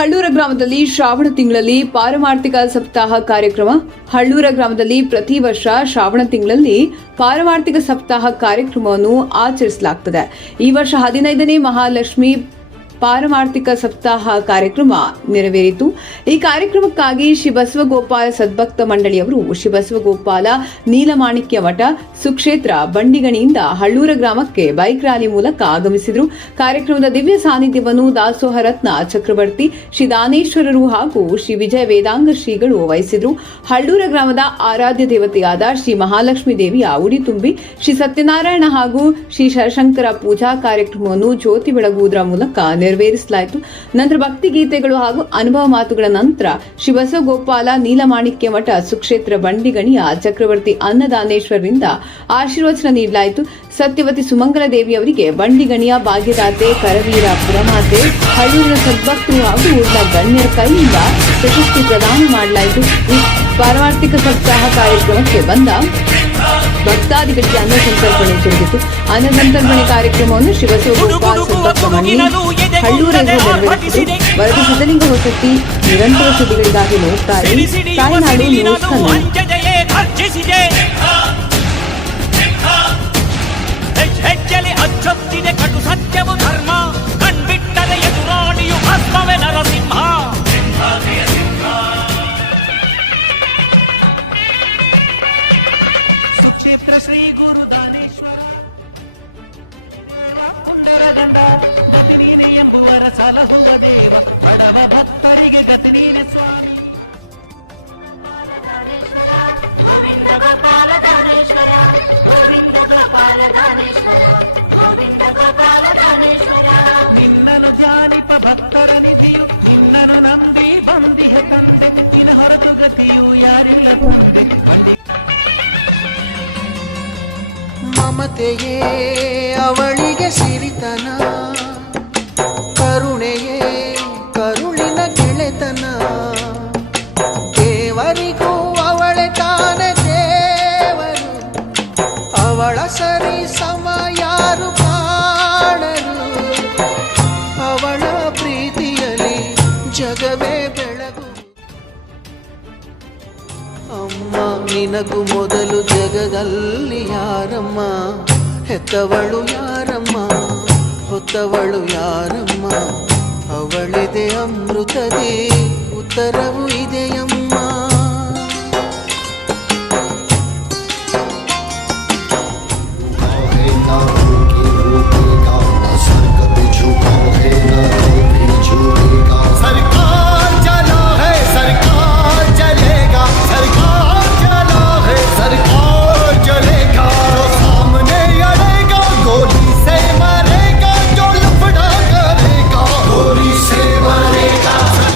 ಹಳ್ಳೂರ ಗ್ರಾಮದಲ್ಲಿ ಶ್ರಾವಣ ತಿಂಗಳಲ್ಲಿ ಪಾರಮಾರ್ಥಿಕ ಸಪ್ತಾಹ ಕಾರ್ಯಕ್ರಮ. ಹಳ್ಳೂರ ಗ್ರಾಮದಲ್ಲಿ ಪ್ರತಿ ವರ್ಷ ಶ್ರಾವಣ ತಿಂಗಳಲ್ಲಿ ಪಾರಮಾರ್ಥಿಕ ಸಪ್ತಾಹ ಕಾರ್ಯಕ್ರಮವನ್ನು ಆಚರಿಸಲಾಗ್ತದೆ. ಈ ವರ್ಷ ಹದಿನೈದನೇ ಮಹಾಲಕ್ಷ್ಮಿ ಪಾರಮಾರ್ಥಿಕ ಸಪ್ತಾಹ ಕಾರ್ಯಕ್ರಮ ನೆರವೇರಿತು. ಈ ಕಾರ್ಯಕ್ರಮಕ್ಕಾಗಿ ಶ್ರೀ ಬಸವಗೋಪಾಲ ಸದ್ಭಕ್ತ ಮಂಡಳಿಯವರು ಶ್ರೀ ಬಸವಗೋಪಾಲ ನೀಲಮಾಣಿಕ್ಯ ಮಠ, ಸುಕ್ಷೇತ್ರ ಬಂಡಿಗಣಿಯಿಂದ ಹಳ್ಳೂರ ಗ್ರಾಮಕ್ಕೆ ಬೈಕ್ ರ್ಯಾಲಿ ಮೂಲಕ ಆಗಮಿಸಿದರು. ಕಾರ್ಯಕ್ರಮದ ದಿವ್ಯ ಸಾನ್ನಿಧ್ಯವನ್ನು ದಾಸೋಹ ರತ್ನ ಚಕ್ರವರ್ತಿ, ಶ್ರೀ ದಾನೇಶ್ವರರು ಹಾಗೂ ಶ್ರೀ ವಿಜಯ ವೇದಾಂಗ ಶ್ರೀಗಳು ವಹಿಸಿದರು. ಹಳ್ಳೂರ ಗ್ರಾಮದ ಆರಾಧ್ಯ ದೇವತೆಯಾದ ಶ್ರೀ ಮಹಾಲಕ್ಷ್ಮೀ ದೇವಿಯ ಉಡಿ ತುಂಬಿ, ಶ್ರೀ ಸತ್ಯನಾರಾಯಣ ಹಾಗೂ ಶ್ರೀ ಶರಶಂಕರ ಪೂಜಾ ಕಾರ್ಯಕ್ರಮವನ್ನು ಜ್ಯೋತಿ ಬೆಳಗುವುದರ ಮೂಲಕ ನೆರವೇರಿಸಲಾಯಿತು. ನಂತರ ಭಕ್ತಿ ಗೀತೆಗಳು ಹಾಗೂ ಅನುಭವ ಮಾತುಗಳ ನಂತರ ಶ್ರೀ ಬಸವಗೋಪಾಲ ನೀಲಮಾಣಿಕ್ಯ ಮಠ ಸುಕ್ಷೇತ್ರ, ಬಂಡಿಗಣಿಯ, ಚಕ್ರವರ್ತಿ ಅನ್ನದಾನೇಶ್ವರರಿಂದ ಆಶೀರ್ವಚನ ನೀಡಲಾಯಿತು. ಸತ್ಯವತಿ ಸುಮಂಗಲ ದೇವಿ ಅವರಿಗೆ ಬಂಡಿಗಣಿಯ ಭಾಗ್ಯದಾತೆ ಕರವೀರ ಪುರಮಾತೆ ಹಳ್ಳಿಯ ಸದ್ಭಕ್ತರು ಹಾಗೂ ಊರಿನ ಗಣ್ಯರ ಕೈಯಿಂದ ಪ್ರಶಸ್ತಿ ಪ್ರದಾನ ಮಾಡಲಾಯಿತು. ಪಾರ್ವಾರ್ಥಿಕ ಸಪ್ತಾಹ ಕಾರ್ಯಕ್ರಮಕ್ಕೆ ಬಂದ ಅನ್ನ ಸಂತರ್ಪಣೆ ಜರುಗಿತು ಅನ್ನಸಂತರ್ಪಣೆ ಕಾರ್ಯಕ್ರಮವನ್ನು ಶಿವಸೋಗೋಪಾಲ ಸದ್ಭಕ್ತ ಹಳ್ಳೂರೆಗೂ ನೆರವೇರಿಸಿತು ವರದಿ ಸಿದ್ದಲಿಂಗ ಹೊಸಟ್ಟಿ ನಿರಂತರ ಸುದ್ದಿಗಳಿಗಾಗಿ ನೋಡ್ತಾ ಇರಿ. ತಾಯಿನಾಡು ನ್ಯೂಸ್ ಕನ್ನಡ ಸುಕ್ಷೇತ್ರ ಶ್ರೀ ಗುರು ದಾನೇಶ್ವರ. ದೇವ ಪುಂಡರ ಗಂಡ ಗತಿ ನೀನೆ ಎಂಬುವರ ಸಲಹುವ ದೇವ ಬಡವ ಭಕ್ತರಿಗೆ ಗತಿ ನೀನೆ ಸ್ವಾಮಿ. ದಾನೇಶ್ವರ ಗೋವಿಂದ ಗೋಪಾಲ ದಾನೇಶ್ವರ ಗೋವಿಂದ ಗೋಪಾಲ ದಾನೇಶ್ವರ ಗೋವಿಂದ ಗೋಪಾಲ ದಾನೇಶ್ವರ. ನಿನ್ನನು ಧ್ಯಾನಿಪ ಭಕ್ತರ ನಿಧಿಯು ನಿನ್ನನು ನಂಬಿ ಬಂದಿಹ ತಂದೆ ನಿನ್ನ ಹೊರತು ಗತಿಯು ಯಾರಿಲ್ಲ ತಂದೆ. ಬಂಡಿ ಮಮತೆಯೇ ಅವಳಿಗೆ ಸಿರಿತನ, ಕರುಣೆಯೇ ಕರುಳಿನ ಗೆಳೆತನ. ದೇವರಿಗೂ ಅವಳೆ ತಾನೆ ದೇವರು, ಅವಳ ಸರಿ ಸಮ ಯಾರು ಕಾಣರು ಅವಳ ಪ್ರೀತಿಯಲ್ಲಿ ಜಗವೇ ಬೆಳಗು. ಅಮ್ಮ, ನಿನಗೂ ಮೊದಲು ಜಗದಲ್ಲಿ ಯಾರಮ್ಮ? ಹೆತ್ತವಳು ಯಾರಮ್ಮ? ಹೊತ್ತವಳು ಯಾರಮ್ಮ? ಅವಳಿದೆ ಅಮೃತದೆ ಉತ್ತರವು ಇದೆಯಮ್ಮ. ನಾವು